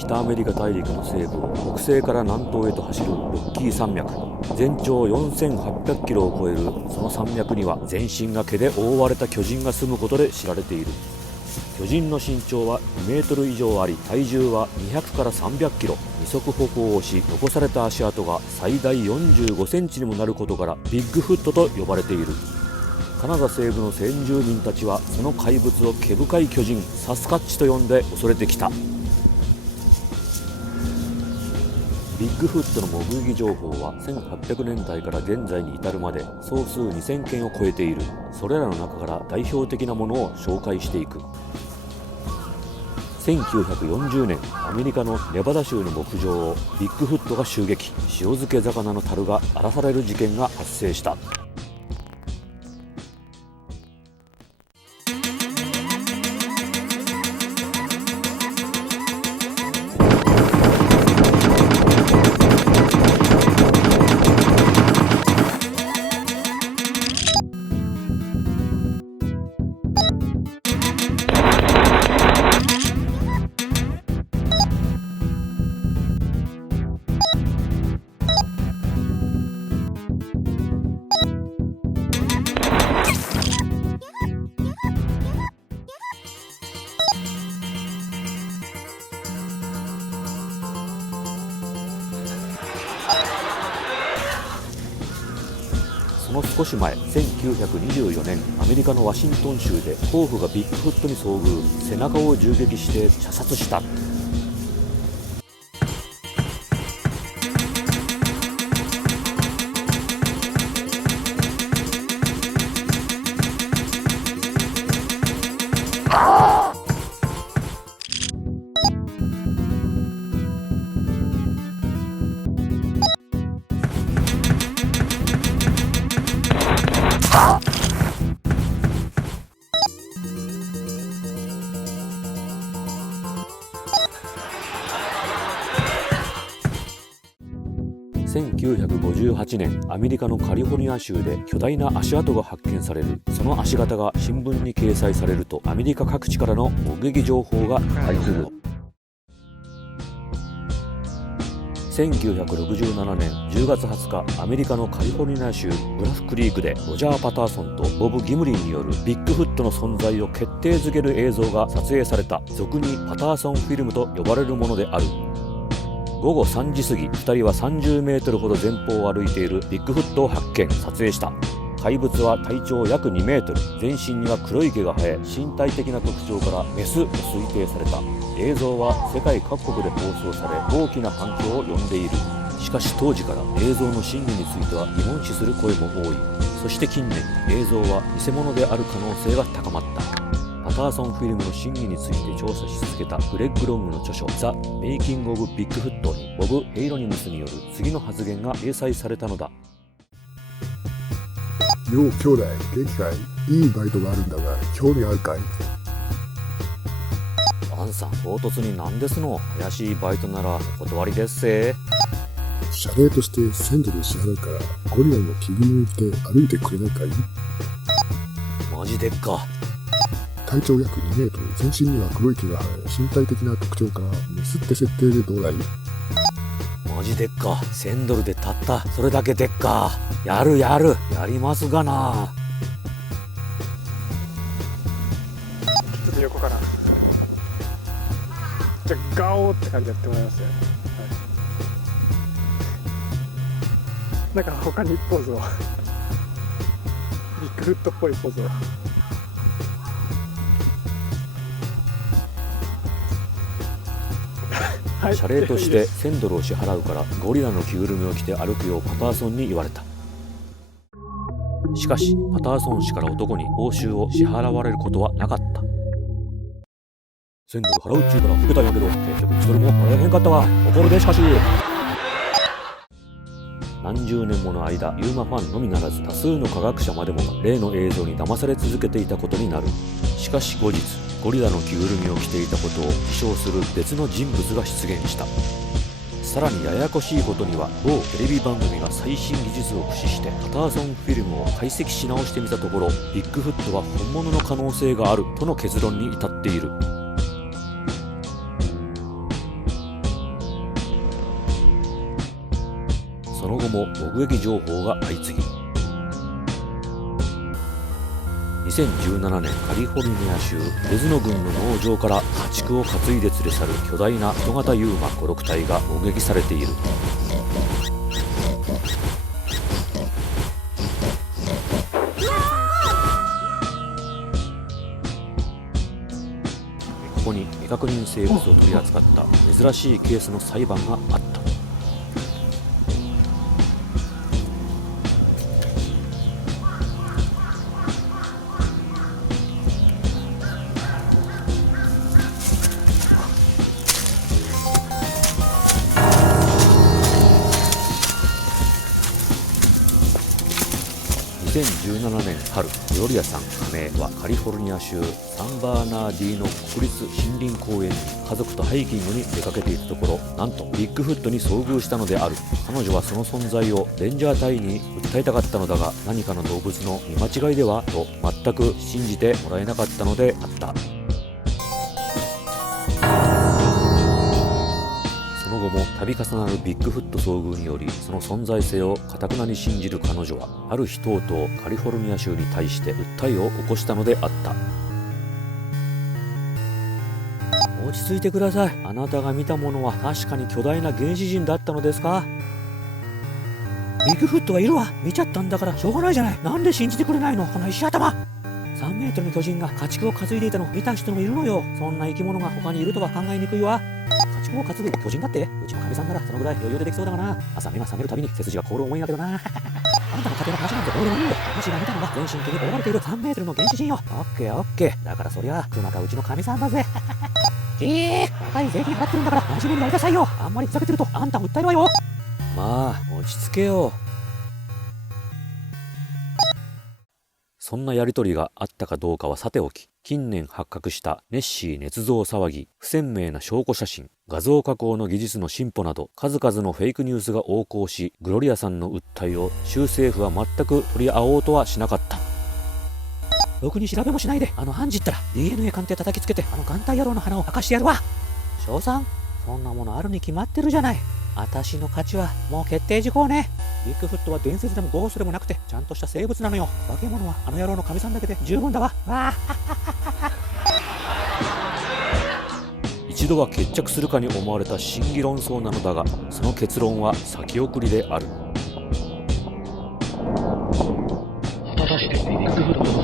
北アメリカ大陸の西部を北西から南東へと走るロッキー山脈。全長4800キロを超えるその山脈には全身が毛で覆われた巨人が住むことで知られている。巨人の身長は2メートル以上あり、体重は200から300キロ。二足歩行をし、残された足跡が最大45センチにもなることからビッグフットと呼ばれている。カナダ西部の先住民たちはその怪物を毛深い巨人サスカッチと呼んで恐れてきた。ビッグフットの目撃情報は1800年代から現在に至るまで総数2000件を超えている。それらの中から代表的なものを紹介していく。1940年、アメリカのネバダ州の牧場をビッグフットが襲撃。塩漬け魚の樽が荒らされる事件が発生した。その少し前、1924年、アメリカのワシントン州で甲府がビッグフットに遭遇。背中を銃撃して射殺した。1958年、アメリカのカリフォルニア州で巨大な足跡が発見される。その足形が新聞に掲載されると、アメリカ各地からの目撃情報が相次ぐ。1967年10月20日、アメリカのカリフォルニア州ブラフクリークでロジャー・パターソンとボブ・ギムリンによるビッグフットの存在を決定づける映像が撮影された。俗にパターソンフィルムと呼ばれるものである。午後3時過ぎ、2人は30メートルほど前方を歩いているビッグフットを発見、撮影した。怪物は体長約2メートル、全身には黒い毛が生え、身体的な特徴からメスと推定された。映像は世界各国で放送され、大きな反響を呼んでいる。しかし当時から映像の真偽については疑問視する声も多い。そして近年、映像は偽物である可能性が高まった。パターソンフィルムの真偽について調査し続けたグレッグ・ロングの著書「ザ・メイキング・オブ・ビッグフット」にボブ・ヘイロニムスによる次の発言が掲載されたのだ。よう兄弟、元気かい？いいバイトがあるんだが興味あるかい？アンさん、唐突になんですの？怪しいバイトならお断りですせ。謝礼として1000ドル支払うからゴリラの着ぐるみを着て歩いてくれないかい？マジでっか。体長約2メートル、全身には黒い毛が生え、身体的な特徴からメスって設定でどうだい？マジでっか。1000ドルでたったそれだけでっか。やるやりますがな。ちょっと横からじゃあガオーって感じでやってもらいますよ、はい、なんか他にポーズをビッグフットっぽいポーズを謝礼として1000ドルを支払うからゴリラの着ぐるみを着て歩くようパターソンに言われた。しかしパターソン氏から男に報酬を支払われることはなかった。1000ドル払うっちゅうから受けたんやけど、結局1ドルも払えへんかったわ。怒るで。しかし何十年もの間、ユーマファンのみならず多数の科学者までもが例の映像に騙され続けていたことになる。しかし後日、ゴリラの着ぐるみを着ていたことを自称する別の人物が出現した。さらにややこしいことには、某テレビ番組が最新技術を駆使してパターソンフィルムを解析し直してみたところ、ビッグフットは本物の可能性があるとの結論に至っている。も目撃情報が相次ぎ、2017年カリフォルニア州レズノ郡の農場から家畜を担いで連れ去る巨大な人型ユーマ5、6体が目撃されている。ここに未確認生物を取り扱った珍しいケースの裁判があった。2017年春、グロリアさん加盟はカリフォルニア州サンバーナーディーノ国立森林公園に家族とハイキングに出かけていたところ、なんとビッグフットに遭遇したのである。彼女はその存在をレンジャー隊に訴えたかったのだが、何かの動物の見間違いではと全く信じてもらえなかったのであった。その後も度重なるビッグフット遭遇により、その存在性を固くなに信じる彼女は、ある日とうとうカリフォルニア州に対して訴えを起こしたのであった。落ち着いてください。あなたが見たものは確かに巨大な原始人だったのですか？ビッグフットがいるわ。見ちゃったんだからしょうがないじゃない。なんで信じてくれないの、この石頭。3メートルの巨人が家畜を担いでいたのを見た人もいるのよ。そんな生き物が他にいるとは考えにくいわ。家畜を担ぐ巨人だって、うちのかみさんならそのぐらい余裕でできそうだがな。朝目が覚めるたびに背筋が凍る思いだけどな。あんたの家庭の話なんてどうでもいいよ。私が見たのは全身毛に覆われている3メートルの原始人よ。オッケーオッケー。だからそりゃ熊かうちのかみさんだぜ。高い税金払ってるんだから真面目にやりなさいよ。あんまりふざけてるとあんたも訴えるわよ。まあ落ち着けよ。そんなやりとりがあったかどうかはさておき、近年発覚したネッシー捏造騒ぎ、不鮮明な証拠写真、画像加工の技術の進歩など、数々のフェイクニュースが横行し、グロリアさんの訴えを州政府は全く取り合おうとはしなかった。ろくに調べもしないで、あの判事ったら DNA 鑑定叩きつけて、あの眼帯野郎の鼻を明かしてやるわ。翔さん、そんなものあるに決まってるじゃない。私の勝ちはもう決定事項ね。ビッグフットは伝説でもゴーストでもなくて、ちゃんとした生物なのよ。化け物はあの野郎の神さんだけで十分だわ。一度は決着するかに思われた真偽論争なのだが、その結論は先送りである。果たしてビッグフット